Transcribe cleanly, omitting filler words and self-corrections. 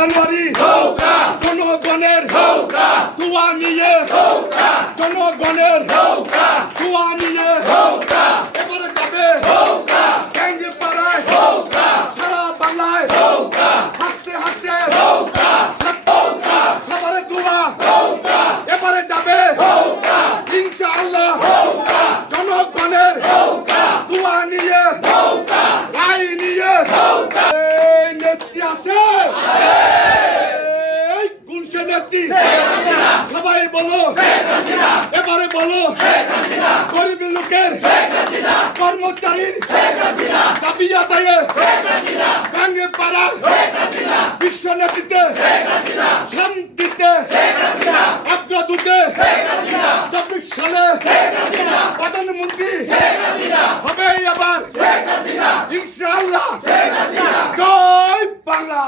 জানুয়ারি জনগণের দোয়া নিয়ে জনগণের দোয়া নিয়ে এবারে যাবে ট্যাঙ্গি পাড়ায় সারা বাংলায় হাসতে হাসতে সবারে দোয়া এবারে যাবে ইনশাআল্লাহ জনগণের দোয়া নিয়ে রায় নিয়ে নেত্রী আছে সবাই বলো এবারে বলো গরিব লোকের কর্মচারীর দাবি আদায়ে ভাঙে পাড়া বিশ্ব নেতৃত্বে শান্তিতে অগ্রদূতে 24 সালে প্রধানমন্ত্রী হবে আবার ইনশাআল্লাহ জয় বাংলা।